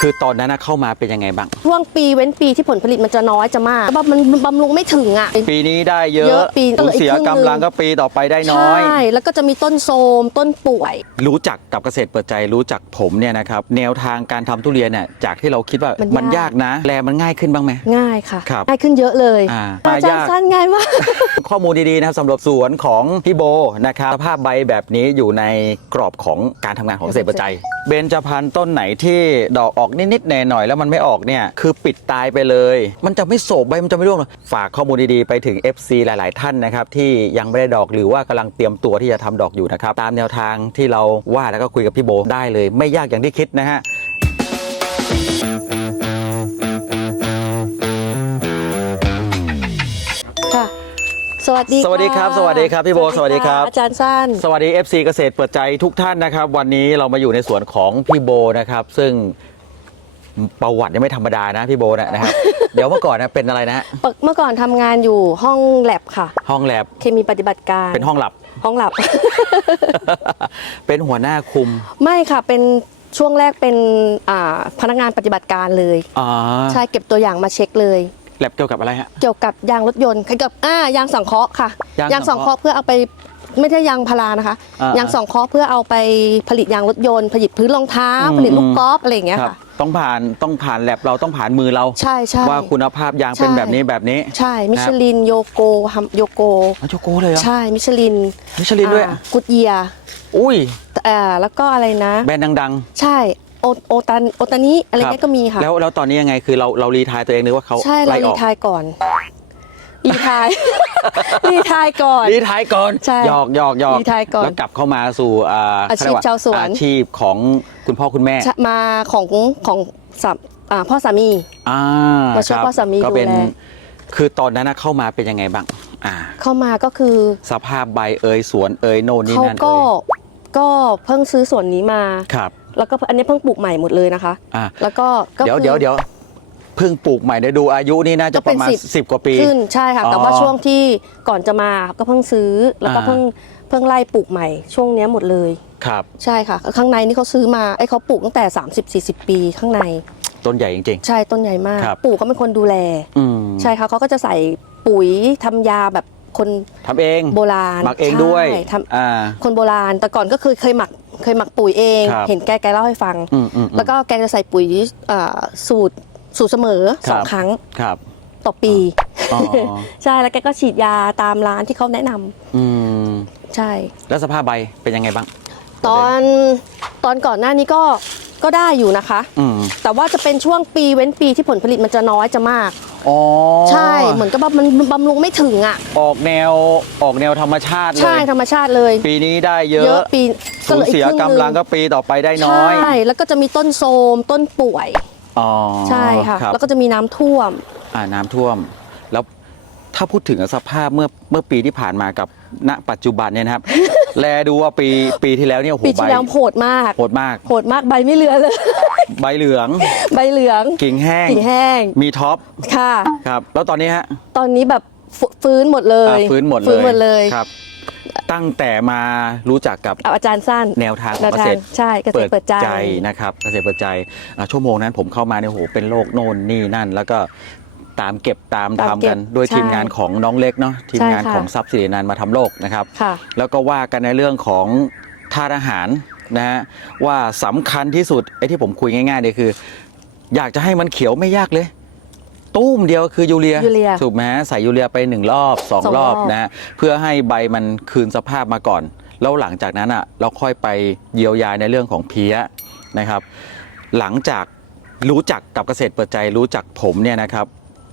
คือตอนนั้นนะเข้ามาเป็นยังไงบ้าง ช่วงปีเว้นปีที่ผลผลิตมันจะน้อยจะมากแล้วมันบำรุงไม่ถึงอะ ปีนี้ได้เยอะเยอะปีสูญเสียเหลืออีกครึ่งหนึ่ง กำลังก็ปีต่อไปได้น้อย ใช่แล้วก็จะมีต้นโทรมต้นป่วย รู้จักกับเกษตรเปิดใจรู้จักผมเนี่ยนะครับแนวทางการทำทุเรียนเนี่ยจากที่เราคิดว่ามันมันยายากกนะ แลมันง่ายขึ้นบ้างไหม ง่ายค่ะ ครับง่ายขึ้นเยอะเลยอ่าอาจารยากย์สั้นง่ายมาก ข้อมูลดีๆนะครับสำหรับสวนของพี่โบนะครับสภาพใบแบบนี้อยู่ในกรอบของการทำงานของเกษตรเปิดใจเบญจพรรณต้นไหนที่ดอกออกนิดๆแน่หน่อยๆแล้วมันไม่ออกเนี่ยคือปิดตายไปเลย มันจะไม่โศบใบมันจะไม่ร่วงหรอกฝากข้อมูลดีๆไปถึง FC หลาย ๆ ท่านนะครับที่ยังไม่ได้ดอกหรือว่ากำลังเตรียมตัวที่จะทำดอกอยู่นะครับตามแนวทางที่เราว่าแล้วก็คุยกับพี่โบได้เลย ไม่ยากอย่างที่คิดนะฮะค่ะสวัสดีสวัสดีครับ สวัสดีครับ พี่โบ สวัสดีครับ อาจารย์สั้น สวัสดี FC เกษตรเปิดใจทุกท่านนะครับ วันนี้เรามาอยู่ในสวนของพี่โบนะครับ ซึ่ง ประวัติยังไม่ธรรมดานะพี่โบนะนะครับ เดี๋ยวเมื่อก่อนนะเป็นอะไรนะ เมื่อก่อนทำงานอยู่ห้องแลบค่ะ ห้องแลบเคมีปฏิบัติการเป็นห้องหลับ ห้องหลับ เป็นหัวหน้าคุมไม่ค่ะเป็นช่วงแรกเป็นอ่าพนักงานปฏิบัติการเลยอ๋อใช่เก็บตัวอย่างมาเช็คเลย แลบเกี่ยวกับอะไรฮะ เกี่ยวกับยางรถยนต์เกี่ยวกับอ่ายางสังเคราะห์ค่ะยางสังเคราะห์ เพื่อเอาไป ไม่ใช่ยางพารานะคะอ่ายางสังเคราะห์เพื่อเอาไปผลิตยางรถยนต์ ผลิตพื้นรองเท้า อืม ผลิตลูกกอล์ฟอะไรอย่างเงี้ยครับ ค่ะ ต้องผ่านต้องผ่านแลบเราต้องผ่านมือเรา ใช่ใช่ ว่าคุณภาพยางเป็นใช่ แบบนี้แบบนี้ ใช่ มิชลินโยโกฮัมโยโกมันโชโก้เลยเหรอ ใช่ มิชลินมิชลินด้วย กุดเยียอุ้ย อ่าแล้วก็อะไรนะ แบรนด์ดังใช่โอโอตันโอตานิอะไรครับเงี้ยก็มีๆค่ะ แล้วแล้วตอนนี้ยังไงคือเราเรารีทายตัวเองหรือว่าเขาใช่เราไล่อรีอกไทายก่อน รีไทาย รีไทายก่อน รีทายก่อนใช่หยอกหยอกหยอกรีไทายก่อนแล้วกลับเข้ามาสู่อ่าอาชีพเขเรียกชาวสวน อาชีพของคุณพ่อคุณแม่มาของของสามอ่าพ่อสามี อ่ามาช่วยครับพ่อสามีก็เป็นดูแล คือตอนนั้นนะเข้ามาเป็นยังไงบ้างอ่า เข้ามาก็คือสภาพใบเอยสวนเอยโน่นนี่เขานั่นก็เอยก็เพิ่งซื้อส่วนนี้มา ครับแล้วก็อันนี้เพิ่งปลูกใหม่หมดเลยนะคะ อ่าแล้วก็ก็เดี๋ยวคือเดี๋ยวเดี๋ยว เพิ่งปลูกใหม่เดี๋ยวดูอายุนี่น่าจะก็ปเป็นระมาณสิบสิบกว่าปีขึ้นใช่ค่ะ แต่อ๋อว่าช่วงที่ก่อนจะมาก็เพิ่งซื้อแล้วก็อ่าเพิ่งเพิ่งไล่ปลูกใหม่ช่วงเนี้ยหมดเลยครับ ใช่ค่ะ ข้างในนี่เขาซื้อมาไอ้ยเขาปลูกตั้งแต่ 30-40 ปีข้างใน ต้นใหญ่จริงใช่ต้นใหญ่มาก ครับปู่ก็เป็นคนดูแลๆอืมใช่ค่ะเขาก็จะใส่ปุ๋ยทำยาแบบคนทำเองโบราณหมักเองด้วยใช่ทำอ่า คนโบราณแต่ก่อนก็คือเคยหมักเคยหมักปุ๋ยเอง ครับ เห็นแกแกเล่าให้ฟัง อืมอืมอืม แล้วก็แกจะใส่ปุ๋ยอ่าสูตร สูตรเสมอครับสองครั้งครับ ต่อปีอ๋อใช่แล้วแกก็ฉีดยาตามร้านที่เขาแนะนำอืมใช่ แล้วสภาพใบเป็นยังไงบ้าง ตอนตอนก่อนหน้านี้ก็ก็ได้อยู่นะคะ อืมแต่ว่าจะเป็นช่วงปีเว้นปีที่ผลผลิตมันจะน้อยจะมาก อ๋อใช่เหมือนกับว่ามันบำรุงไม่ถึงอะ ออกแนวออกแนวธรรมชาติเลใช่ย ธรรมชาติเลยปีนี้ได้เยเยอะอะปีสูญหลืออีเสียครึ่กำลังก็ปีต่อไปได้น้อย ใช่แล้วก็จะมีต้นโทรมต้นป่วย อ๋อใช่ค่ะรับแล้วก็จะมีน้ำท่วม อ่าน้ำท่วม แล้วถ้าพูดถึงสภาพเมื่อเมื่อปีที่ผ่านมากับณปัจจุบันเนี่ยนะครับ แลดูว่าปีปีที่แล้วเนี่ยโอ้โหปีใบที่แล้วโหดมาก โหดมาก โหดมากใบไม่เหลือเลย ใบเหลือง ใบเหลือง กิ่งแห้ง กิ่งแห้ง มีท็อปค่ะ ครับ แล้วตอนนี้ฮะ ตอนนี้แบบฟฟื้นหมดเลย อ่าฟื้นหมดเลยฟื้นหมดเลย ครับ ตั้งแต่มารู้จักกับเอาอาจารย์สั้นแนวทางขแนองวเกทาษงตรใช่เกษตรเปิดใจนะครับเกษตรเปิดใจอะชั่วโมงนั้นผมเข้ามาเนี่ยโหเป็นโรคโน่นนี่นั่น แล้วก็ตามเก็บตามตามทำเก็บกันด้วยใช่ทีมงานของน้องเล็กเนาะทีมงานใช่ค่ะ ของทรัพย์สิรินันมาทำโลกนะครับ ค่ะ แล้วก็ว่ากันในเรื่องของธาตุอาหารนะฮะว่าสำคัญที่สุดไอ้ที่ผมคุยง่ายๆเนี่ยคือ อยากจะให้มันเขียวไม่ยากเลย ตุ้มเดียวคือยูเรียยูเรียถูกไหมฮะใส่ยูเรียไปหนึ่งรอบสองสองรรออบบ นะฮะเพื่อให้ใบมันคืนสภาพมาก่อน แล้วหลังจากนั้นอะเราค่อยไปเยียวยาในเรื่องของเพี้ยนะครับ หลังจากรู้จักกับเกษตรเปิดใจรู้จักผมเนี่ยนะครับ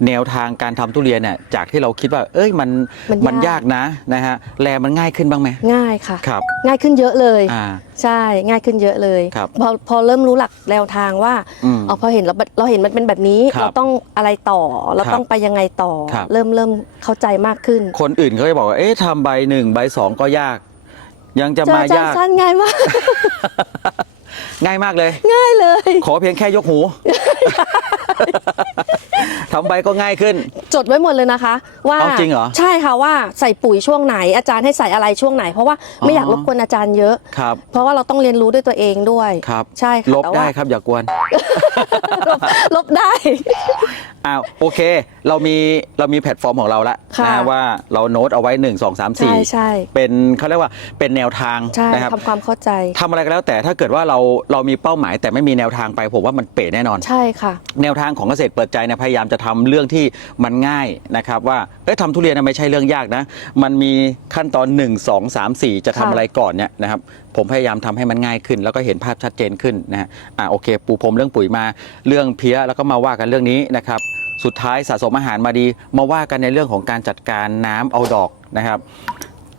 แนวทางการทำทุเรียนเนี่ยจากที่เราคิดว่า เอ้ยมันมันมันยายากกนะนะฮะแลมันง่ายขึ้นบ้างไหมง่ายค่ะ ครับง่ายขึ้นเยอะเลย อ่า ใช่ง่ายขึ้นเยอะเลยครับพอพอเริ่มรู้หลักแนวทางว่าอืม อ๋อพอเห็นเราเราเห็นมันเป็นแบบนี้ครับเราต้องอะไรต่อเราครับต้องไปยังไงต่อ ครับ เริ่มเริ่มเข้าใจมากขึ้นคนอื่นเขาจะบอกว่าเอ๊ะทำใบหนึ่งใบสองก็ยาก ยังจะมาอาจารยาก ย์สั้นง่ายมาก ง่ายมากเลย ง่ายเลย ขอเพียงแค่ยกหู ทำใบก็ง่ายขึ้น จดไว้หมดเลยนะคะ ว่าเอาจริงเหรอใช่ค่ะว่าใส่ปุ๋ยช่วงไหน อาจารย์ให้ใส่อะไรช่วงไหน เพราะว่าไม่อยากอ๋อรบกวนอาจารย์เยอะ ครับ เพราะว่าเราต้องเรียนรู้ด้วยตัวเองด้วยครับ ใช่ค่ะลบแต่ได้ว่าครับอย่ากวน ลบลบได้ อ้าวโอเค เรามีเรามีแพลตฟอร์มของเราแล้วค่ะนะว่าเราโน้ตเอาไว้ 1 2 3 ใช่ใช่ 4 เป็นเขาเรียกว่าเป็นแนวทางใช่นะครับทำความเข้าใจ ทำอะไรก็แล้วแต่ถ้าเกิดว่าเราเรามีเป้าหมาย แต่ไม่มีแนวทางไปผมว่ามันเป๋แน่นอน ใช่ค่ะ แนวทางของเกษตรเปิดใจเนี่ยพยายามจะทำเรื่องที่มันง่ายนะครับว่าเอ้ยทำทุเรียนนะไม่ใช่เรื่องยากนะ มันมีขั้นตอน 1 2 3 4 จะทำค่ะอะไรก่อนเนี่ยนะครับ ผมพยายามทำให้มันง่ายขึ้น แล้วก็เห็นภาพชัดเจนขึ้นนะฮะอ่าโอเค ปูพรมเรื่องปุ๋ยมาเรื่องเพี้ยแล้วก็มาว่ากันเรื่องนี้นะครับสุดท้ายสะสมอาหารมาดี มาว่ากันในเรื่องของการจัดการน้ำเอาดอกนะครับ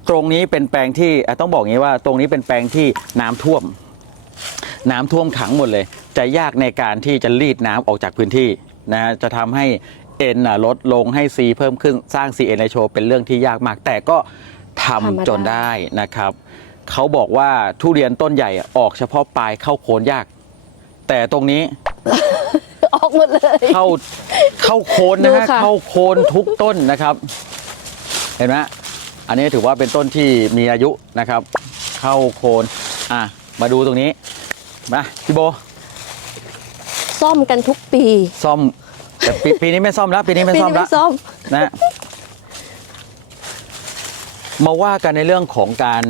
ตรงนี้เป็นแปลงที่อะต้องบอกงี้ว่าตรงนี้เป็นแปลงที่น้ำท่วม น้ำท่วมขังหมดเลย จะยากในการที่จะรีดน้ำออกจากพื้นที่นะฮะจะทำให้เอ็นน่ะลดลงให้ C เพิ่มขึ้นสร้าง CN ratio เป็นเรื่องที่ยากมาก แต่ก็ทำทำมาจนได้นะครับ เขาบอกว่าทุเรียนต้นใหญ่อะออกเฉพาะปลายเข้าโคนยาก แต่ตรงนี้ ออกหมดเลย เข้าเข้าโคนนะดูฮะค่ะ เข้าโคนทุกต้นนะครับ เห็นไหมอันนี้ถือว่าเป็นต้นที่มีอายุนะครับ เข้าโคนอะมาดูตรงนี้มาพี่โบซ่อมกันทุกปีซ่อมแต่ปีปีนี้ไม่ซ่อมแล้วปีนี้ไม่ปีซ่อมนี้แล้ว ไม่ซ่อม นะมาว่ากันในเรื่องของการ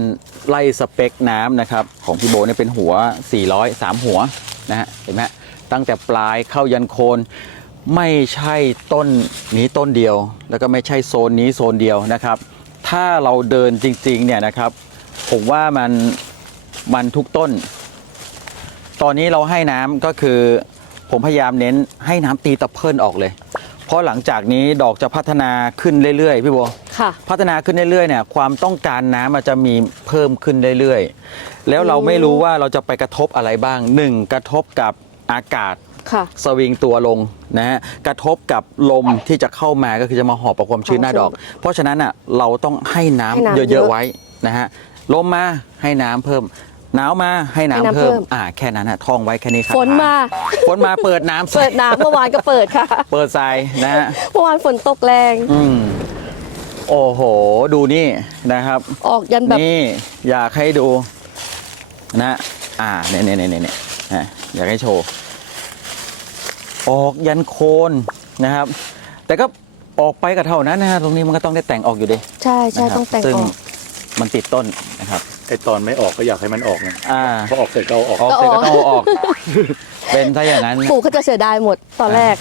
ไล่สเปคน้ำนะครับ ของพี่โบเนี่ยเป็นหัว 400 3 หัวนะฮะเห็นไหมตั้งแต่ปลายเข้ายันโคนไม่ใช่ต้นนี้ต้นเดียว แล้วก็ไม่ใช่โซนนี้โซนเดียวนะครับ ถ้าเราเดินจริงๆเนี่ยนะครับ ผมว่ามันมันทุกต้น ตอนนี้เราให้น้ำก็คือผมพยายามเน้นให้น้ำตีตะเพิ่นออกเลย เพราะหลังจากนี้ดอกจะพัฒนาขึ้นเรื่อยๆพี่โบ ค่ะ พัฒนาขึ้นเรื่อยๆเนี่ยความต้องการน้ำมันจะมีเพิ่มขึ้นเรื่อยๆ แล้วเราอืมไม่รู้ว่าเราจะไปกระทบอะไรบ้างหนึ่งกระทบกับอากาศค่ะสวิงตัวลงนะฮะกระทบกับลมที่จะเข้ามาก็คือจะมาหอบเอาความชื้นหน้าดอก เพราะฉะนั้นอะเราต้องให้น้ำให้น้ำเยเยอะอะๆไว้นะฮะลมมาให้น้ำเพิ่ม หนาวมาให้น้ำให้น้ำเพิ่มเพิ่ม อ่าแค่นั้นฮะท่องไว้แค่นี้ครับฝนมาฝนมาเปิดน้ำใส่เปิดน้ำเมื่อวานก็เปิดค่ะ เปิดใส่นะฮะเมื่อวานฝนตกแรง อืม โอ้โห ดูนี่นะครับ ออกยันแบบนี่อยากให้ดูนะ อ่าเนี่ยเนี่ยเนี่ยเนี่ยนะอยากให้โชว์ ออกยันโคนนะครับ แต่ก็ออกไปกับเท่านั้นนะฮะตรงนี้มันก็ต้องได้แต่งออกอยู่ดีใช่ใช่นะครับต้องแต่งซึ่งออกมันติดต้นนะครับไอตอนไม่ออกก็อยากให้มันออกไงอ่าพอออกเสร็จก็เอาออกออกเสร็จก็ต้องเอาออก เป็นถ้าอย่างนั้นปลูกก็จะเสียดายหมดตอนแรก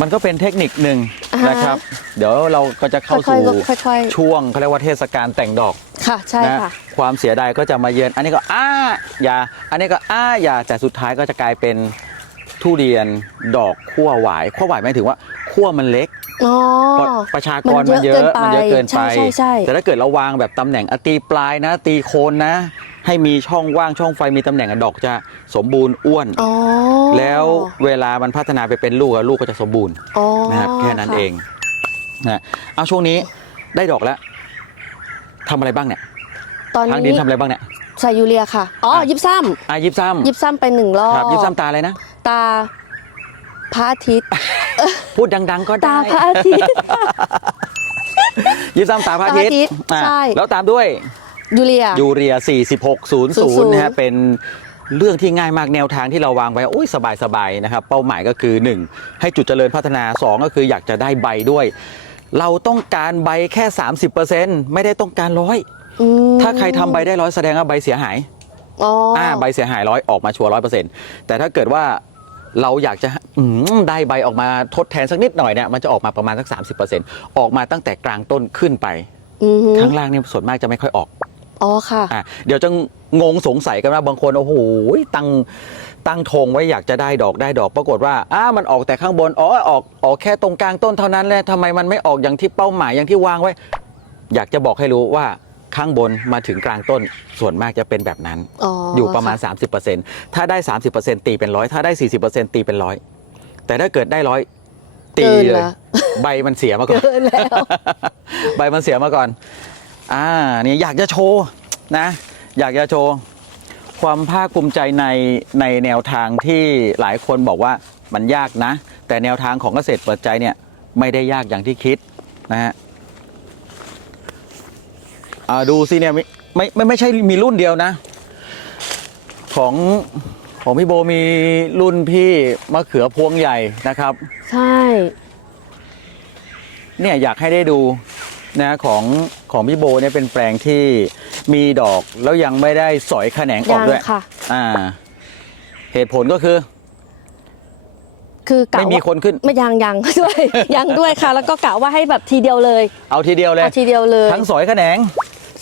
มันก็เป็นเทคนิคหนึ่งอ่าฮะ นะครับ เดี๋ยวเราก็จะเข้าค่อยสู่ๆค่อยช่วงเขาเรียกว่าเทศกาลแต่งดอกๆ ค่ะ ใช่นะค่ะ ความเสียดายก็จะมาเยือน อันนี้ก็อ้าอย่า อันนี้ก็อ้าอย่าแต่สุดท้ายก็จะกลายเป็นทุเรียนดอกขั้วหวายขั้วหวายหมายถึงว่าขั้วมันเล็ก อ๋อ เพราะประชากรมัมันนเยเยอะอะมันเยอะเกิเกินนไปไป ใช่ใช่ใช่แต่ถ้าเกิดเราวางแบบตำแหน่งอะตีปลายนะ ตีโคนนะ ให้มีช่องว่างช่องไฟมีตำแหน่งอะดอกจะสมบูรณ์อ้วน อ๋อแล้วเวลามันพัฒนาไปเป็นลูกอะลูกก็จะสมบูรณ์อ๋อนะครับแค่นั้นะเองนะเอาช่วงนี้ได้ดอกแล้วทำอะไรบ้างเนี่ยตอนทางดินนี้ทำอะไรบ้างเนี่ย ใส่ยูเรียค่ะ อ๋อ อะ ยิบซ้อะยิบซ้ำยิบซ้ำไปหนึ่งรอำบครับยิบซ้ำตาอะไรนะ ตาพระอาทิตย์ พูดดัง ๆ ก็ตาได้พระอาทิตย์ ยิบซ้ำตาพระอาทิตตาพระอาทิตย์ย์อะใช่ แล้วตามด้วย ยูเรีย ยูเรีย 4600 นะฮะเป็นเรื่องที่ง่ายมากแนวทางที่เราวางไว้โอ้ยสบายๆนะครับ เป้าหมายก็คือ 1 ให้จุดเจริญพัฒนา 2 ก็คืออยากจะได้ใบด้วย เราต้องการใบแค่ 30%ไม่ได้ต้องการร้อยอืมถ้าใครทำใบได้ร้อยแสดงว่าใบเสียหายอ๋อออ่าใบเสียหายร้อยออกมาชัวร์ร้อยเปอร์เซ็นต์แต่ถ้าเกิดว่าเราอยากจะอืมได้ใบออกมาทดแทนสักนิดหน่อยเนี่ยมันจะออกมาประมาณสัก 30%ออกมาตั้งแต่กลางต้นขึ้นไปอือหือข้างล่างเนี่ยส่วนมากจะไม่ค่อยออก อ๋อค่ะ อะเดี๋ยวจะงงสงสัยกันว่าบางคนโอ้โหตั้งตั้งธงไว้อยากจะได้ดอกได้ดอก ปรากฏว่าอ้ามันออกแต่ข้างบนอ๋อออกออกแค่ตรงกลางต้นเท่านั้นแหละทำไมมันไม่ออกอย่างที่เป้าหมายอย่างที่วางไว้ อยากจะบอกให้รู้ว่าข้างบนมาถึงกลางต้นส่วนมากจะเป็นแบบนั้น อ๋อออยู่ประมาณ 30%ถ้าได้ 30%ตีเป็นร้อยถ้าได้ 40%ตีเป็นร้อยแต่ถ้าเกิดได้ร้อยตีเกินเลย ละ ใบมันเสียมาก่อน เกินแล้ว ใบมันเสียมาก่อน อ่านี่อยากจะโชว์นะ อยากจะโชว์ความภาคภูมิใจในในแนวทางที่หลายคนบอกว่ามันยากนะ แต่แนวทางของเกษตรเปิดใจเนี่ยไม่ได้ยากอย่างที่คิดนะฮะอ่าดูสิเนี่ยไม่ไม่ไม่ไม่ใช่มีรุ่นเดียวนะ ของของพี่โบมีรุ่นพี่มะเขือพวงใหญ่นะครับ ใช่ เนี่ยอยากให้ได้ดู นะของของพี่โบเนี่ยเป็นแปลงที่มีดอกแล้วยังไม่ได้สอยแขนงออกยังด้วยค่ะ อ่า เหตุผลก็คือ คือกะไม่มีว่าคนขึ้น ไม่ยังยัง ด้วย ยังด้วยค่ะ แล้วก็กะว่าให้แบบทีเดียวเลยเอาทีเดียวเลย เอาทีเดียวเลยทั้งสอยแขนง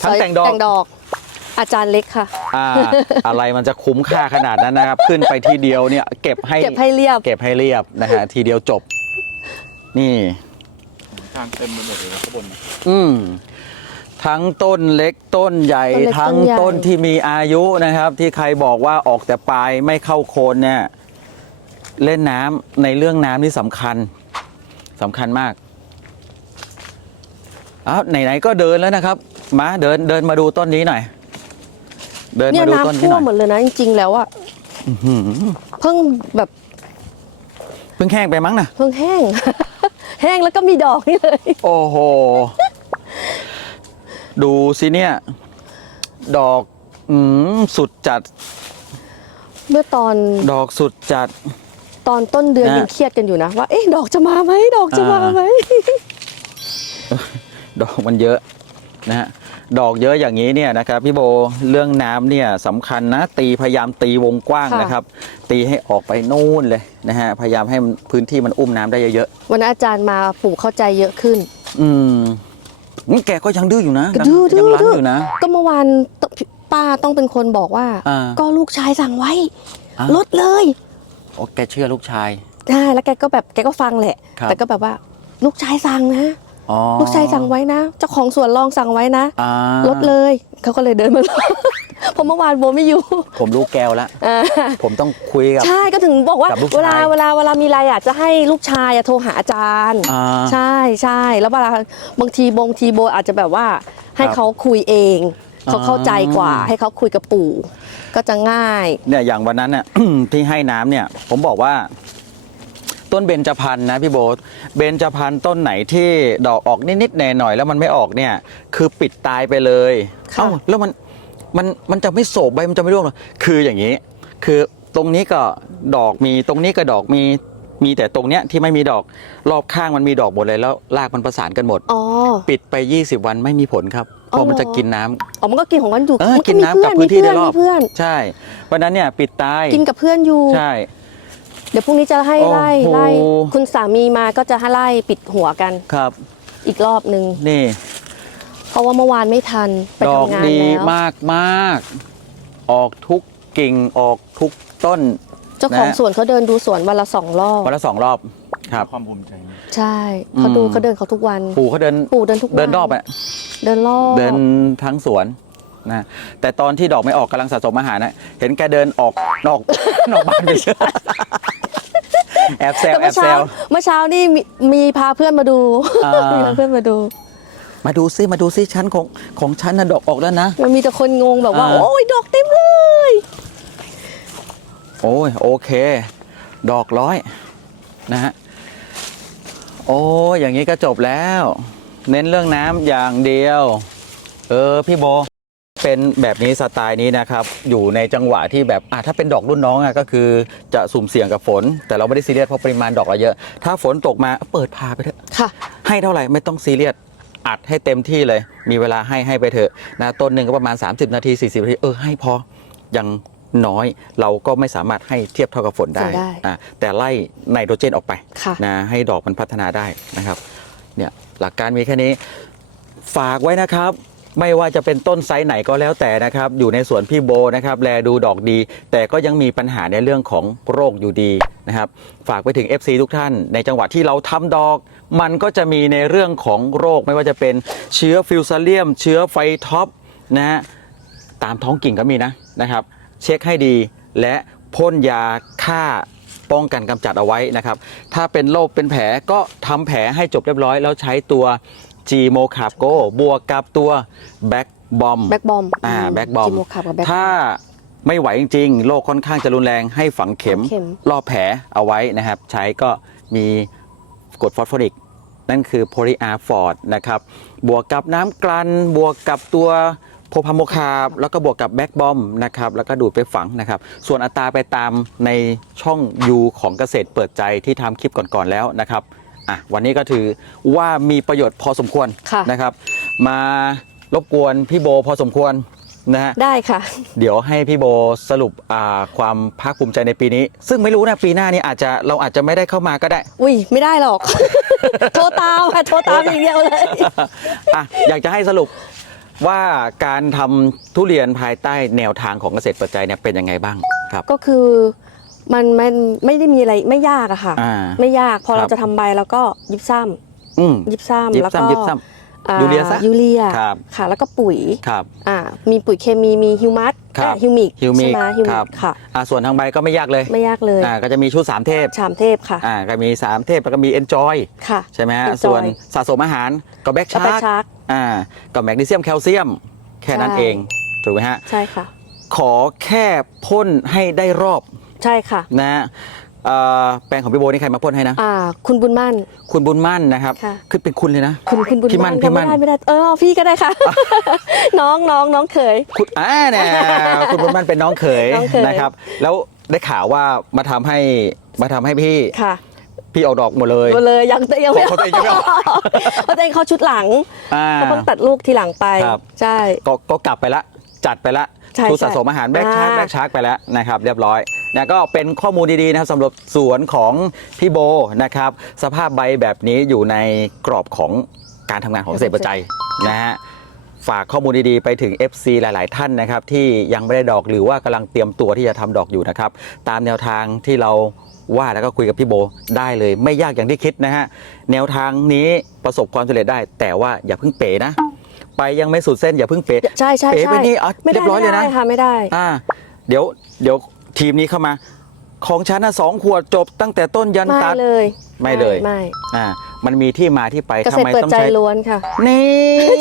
ทั้งแต่งดอก แต่งดอก อาจารย์เล็กค่ะ อ่า อะไรมันจะคุ้มค่าขนาดนั้นนะครับ ขึ้นไปทีเดียวเนี่ย เก็บให้ เก็บให้เรียบ เก็บให้เรียบนะฮะ ทีเดียวจบ นี่ ทางเต็มไปหมดเลยนะข้างบนอืมทั้งต้นเล็กต้นใหญ่ ต้นเล็กทั้งต้นใหญ่ ต้นที่มีอายุนะครับ ที่ใครบอกว่าออกแต่ปลายไม่เข้าโคนเนี่ย เล่นน้ำในเรื่องน้ำนี่สำคัญสำคัญมากอ้าวไหนๆก็เดินแล้วนะครับ มาเดินเดินมาดูต้นนี้หน่อย เดินเนี่ยมาดูต้นน้ำนี้ท่หวน่มอยหมดเลยนะจริงๆแล้วอะอื้อหือเพิ่งแบบเพิ่งแห้งไปมั้งนะ เพิ่งแห้ง แห้งแล้วก็มีดอกนี่เลย โอ้โห ดูสิเนี่ย ดอกอืมสุดจัด เมื่อตอนดอกสุดจัด ตอนต้นเดือนนะ ยังเครียดกันอยู่นะ ว่าเอ๊ะดอกจะมาไหมดอกจะมาไหม ดอกมันเยอะนะฮะ ดอกเยอะอย่างนี้เนี่ยนะครับพี่โบเรื่องน้ำเนี่ยสำคัญนะตีพยายามตีวงกว้างค่ะ นะครับ ตีให้ออกไปนู่นเลยนะฮะพยายามให้มันพื้นที่มันอุ้มน้ำได้เยอะวันนั้นอาจารย์มาปู่เข้าใจเยอะขึ้น ๆอืมนี่แกก็ยังดื้ออยู่นะดื้อดื้ยัอรั้นดื้อออยู่นะ ก็เมื่อวานตป้าต้องเป็นคนบอกว่า อ่าก็ลูกชายสั่งไว้ อะลดเลยโอ้แกเชื่อลูกชาย ใช่แล้วแกก็แบบแกก็ฟังแหละ ครับ แต่ก็แบบว่าลูกชายสั่งนะอ๋อ ลูกชายสั่งไว้นะ เจ้าของสวนลองสั่งไว้นะอ่าลดเลยเขาก็เลยเดินมาลดเพราะเมื่อวานโบไม่อยู่ ผมรู้แก้วแล้วอ่าผมต้องคุยกับใช่ก็ถึงบอกว่ากับลูกชายเวลาเวลาเวลามีอะไรอะจะให้ลูกชายอะโทรหาอาจารย์อ่าใช่ใช่แล้วเวลาบางทีบงทีโบอาจจะแบบว่า ให้ครับเขาคุยเองเขาเข้าใจกว่าอ่า ให้เขาคุยกับปู่ ก็จะง่ายเนี่ยอย่างวันนั้นเนี่ยที่ให้น้ำเนี่ย ผมบอกว่า ต้นเบญจพรรณนะพี่โบ๊ทเบญจพรรณต้นไหนที่ดอกออกนิดๆแน่หน่อยๆแล้วมันไม่ออกเนี่ย คือปิดตายไปเลยค่ะเอ้าแล้วมันมันมันจะไม่โศบใบมันจะไม่ร่วงเหรอคืออย่างนี้ คือตรงนี้ก็ดอกมีตรงนี้ก็ดอกมีมีแต่ตรงเนี้ยที่ไม่มีดอกรอบข้างมันมีดอกหมดเลยแล้วรากมันประสานกันหมดอ๋อปิดไป 20 วันไม่มีผลครับเพอ๋อราะมันเหรอจะกินน้ำอ๋อมันก็กินของมันอยู่เออมันกินน้ำกับมีพื้นที่เพื่โดอนยรอบมีเพื่อนใช่วันนั้นเนี่ยปิดตายกินกับเพื่อนอยู่ใช่ เดี๋ยวพรุ่งนี้จะให้โอ้โหไล่ไล่คุณสามีมาก็จะให้ไล่ปิดหัวกันครับ อีกรอบนึง นี่ เพราะว่าเมื่อวานไม่ทันไปดอกทำงานดีแล้วมากมากออกทุกกิ่งออกทุกต้น เจ้าของนะ สวนเขาเดินดูสวนวันละสองรอบวันละสองรอบครับ ความภูมิใจนะใช่เขาดูอืม เขาเดินเขาทุกวันปู่เขาเดินปู่เดินทุกวันเดินรอบอะเดินรอบเดินทั้งสวน นะแต่ตอนที่ดอกไม่ออกกำลังสะสมอาหารนะเห็นแกเดินออกนอก นอกบ้านไปเยอะแอบแซวแต่แอเมื่อบแซเช้าวเมื่อเช้านี่มีมีพาเพื่อนมาดูอ่ามีพาเพื่อนมาดู มาดูซิมาดูซิชั้นของของชั้นน่ะดอกออกแล้วนะ มันมีแต่คนงงแบบว่า อ่า โอ้ยดอกเต็มเลย โอ้ยโอเค ดอกร้อยนะฮะโอ้ยอย่างนี้ก็จบแล้ว เน้นเรื่องน้ำอย่างเดียว เออ พี่โบ เป็นแบบนี้สไตล์นี้นะครับอยู่ในจังหวะที่แบบอะถ้าเป็นดอกรุ่นน้องอะก็คือจะสุ่มเสี่ยงกับฝน แต่เราไม่ได้ซีเรียสเพราะปริมาณดอกเราเยอะ ถ้าฝนตกมาเปิดพาไปเถอะค่ะ ให้เท่าไหร่ไม่ต้องซีเรียสอัดให้เต็มที่เลย มีเวลาให้ให้ไปเถอะนะต้นหนึ่งก็ประมาณ 30 นาที 40 นาที เออ ให้พอยังน้อยเราก็ไม่สามารถให้เทียบเท่ากับฝนได้ฝนได้ อะแต่ไล่ไนโตรเจนออกไปค่ะ นะให้ดอกมันพัฒนาได้นะครับเนี่ยหลักการมีแค่นี้ ฝากไว้นะครับ ไม่ว่าจะเป็นต้นไซส์ไหนก็แล้วแต่นะครับ อยู่ในสวนพี่โบนะครับ แลดูดอกดี แต่ก็ยังมีปัญหาในเรื่องของโรคอยู่ดีนะครับ ฝากไปถึง FC ทุกท่าน ในจังหวะที่เราทำดอก มันก็จะมีในเรื่องของโรคไม่ว่าจะเป็นเชื้อฟิวซาเลียม เชื้อไฟท็อปนะฮะตามท้องกิ่งก็มีนะนะครับ เช็คให้ดีและพ่นยาฆ่าป้องกันกำจัดเอาไว้นะครับ ถ้าเป็นโรคเป็นแผลก็ทำแผลให้จบเรียบร้อย แล้วใช้ตัว G m o c a p g o บวกกับตัว Back Bomb แบ็กบอมอ่าแบ็กบอมจิโมขับกับแบ็กถ้าไม่ไหวจริงๆโรคค่อนข้างจะรุนแรงให้ฝังเข็มฝังเข็มรอบแผลเอาไว้นะครับ ใช้ก็มีกรดฟอสฟอริก นั่นคือโพลีอาร์ฟอร์ดนะครับ บวกกับน้ำกลั่นบวกกับตัวโพพาโมคาร์บแล้วก็บวกกับแบ็กบอมนะครับแล้วก็ดูดไปฝังนะครับ ส่วนอัตราไปตามในช่อง U ของเกษตรเปิดใจที่ทำคลิปก่อนๆแล้วนะครับ อะวันนี้ก็ถือว่ามีประโยชน์พอสมควรค่ะนะครับ มารบกวนพี่โบพอสมควรนะฮะได้ค่ะ เดี๋ยวให้พี่โบสรุปอ่าความภาคภูมิใจในปีนี้ ซึ่งไม่รู้นะปีหน้านี้อาจจะเราอาจจะไม่ได้เข้ามาก็ได้ อุ้ยไม่ได้หรอก โทรตามค่ะโทรตามอย่างเดียวเลยอะอยากจะให้สรุปว่าการทำทุเรียนภายใต้แนวทางของเกษตรปัจจัยเนี่ยเป็นยังไงบ้างครับ ก็คือ มันมันไม่ได้มีอะไรไม่ยากอะค่ะ อ่า ไม่ยากพอครัเราบจะทำใบแล้วก็ยิบซ้อืมำยิบซ้ำยิบแล้วก็ซ้ำยิบซ้อ่ายูเรียซะยูเรียครับ ค่ะ แล้วก็ปุ๋ยำครับ อ่ามีปุ๋ยเคมีมีฮิวมัสครับฮิวมิกฮิวมิกใช่ไหมฮิวคมิรับกค่ะ อ่าส่วนทางใบก็ไม่ยากเลยไม่ยากเลยอ่าก็จะมีชุดสามเทพชามเทพค่ะอ่าก็มีสามเทพแล้วก็มี enjoy ค่ะ ใช่ไหมฮะ Enjoy ส่วนสะสมอาหารก็แบ็กแล้วชาไปร์กชาร์กอ่ากับแมกนีเซียมแคลเซียม แค่นั้นใช่ เอง ถูกไหมฮะ ใช่ค่ะ ขอแค่พ่นให้ได้รอบ ใช่ค่ะนะฮะเอ่อแปลงของพี่โบนี่ใครมาพ่นให้นะ อ่า คุณบุญมั่น คุณบุญมั่นนะครับค่ะคือเป็นคุณเลยนะ คุณคุณบุญพี่มั่นพี่มั่นไม่ได้ไม่ได้เออพี่ก็ได้ค่ะ น้องน้องน้องเขย คุณอ่าเนี่ยคุณบุญมั่นเป็นน้องเขยน้องเขย นะครับ แล้วได้ข่าวว่ามาทำให้มาทำให้พี่ค่ะพี่ออกดอกหมดเลย มาเลยยังยังไม่ของตัวเองยังไม่ออกเพราะตัวเองเขาชุดหลังอ่า เขาเพิ่งตัดลูกทีหลังไป ครับ ใช่ ก็ก็กลับไปละ จัดไปละใช่ชุดใช่สะสมอาหารแบกชาร์กอ่า แบกชาร์กไปแล้วนะครับ เรียบร้อย นะก็เป็นข้อมูลดีๆนะครับสำหรับสวนของพี่โบนะครับ สภาพใบแบบนี้อยู่ในกรอบของการทำงานของเกษตรปัจจัยนะฮะฝากข้อมูลดีๆ ไปถึง FC หลาย ๆ ท่านนะครับ ที่ยังไม่ได้ดอกหรือว่ากำลังเตรียมตัวที่จะทำดอกอยู่นะครับ ตามแนวทางที่เราว่าแล้วก็คุยกับพี่โบได้เลย ไม่ยากอย่างที่คิดนะฮะแนวทางนี้ประสบความสำเร็จได้ แต่ว่าอย่าเพิ่งเป๋นะ ไปยังไม่สุดเส้นอย่าเพิ่งเป๋ใช่ใช่เป๋ใช่ไปนี่อะไม่เรีได้ยบร้อยเลยนะไม่ได้ค่ะไม่ได้อ่าเดี๋ยวเดี๋ยว ทีมนี้เข้ามา ของฉันนะสองขวดจบตั้งแต่ต้นยันไม่ตัดเลยไม่เลย ไม่อ่ามันมีที่มาที่ไปเกทำษตรไมเปิดต้องใจใช้ล้วนค่ะ นี่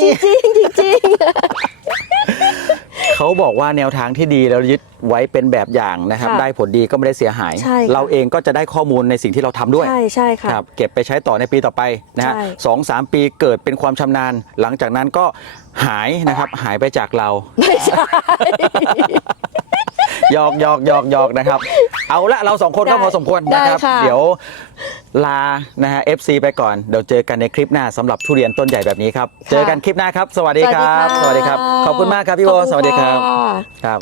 จริงจริงๆจริงเขาบอกว่าแนวทางที่ดีแล้วยึดไว้เป็นแบบอย่างนะครับ ค่ะได้ผลดีก็ไม่ได้เสียหาย ใช่ค่ะ เราเองก็จะได้ข้อมูลในสิ่งที่เราทำด้วย ใช่ใช่ค่ะ ครับเก็บไปใช้ต่อในปีต่อไปนะฮะใช่ สองสามปีเกิดเป็นความชำนาญ หลังจากนั้นก็หายนะครับหายไปจากเรา ไม่ใช่ หยอกหยอกหยอกหยอกนะครับ เอาละเราสองคนก็ได้พอสมควรนะครับ ได้ค่ะ เดี๋ยวลานะฮะ FC ไปก่อน เดี๋ยวเจอกันในคลิปหน้าสำหรับทุเรียนต้นใหญ่แบบนี้ครับ เจอกันคลิปหน้าครับ สวัสดีครับ สวัสดีครับ ขอบคุณมากครับพี่โบขอบณสวัสดีครับะ ครับ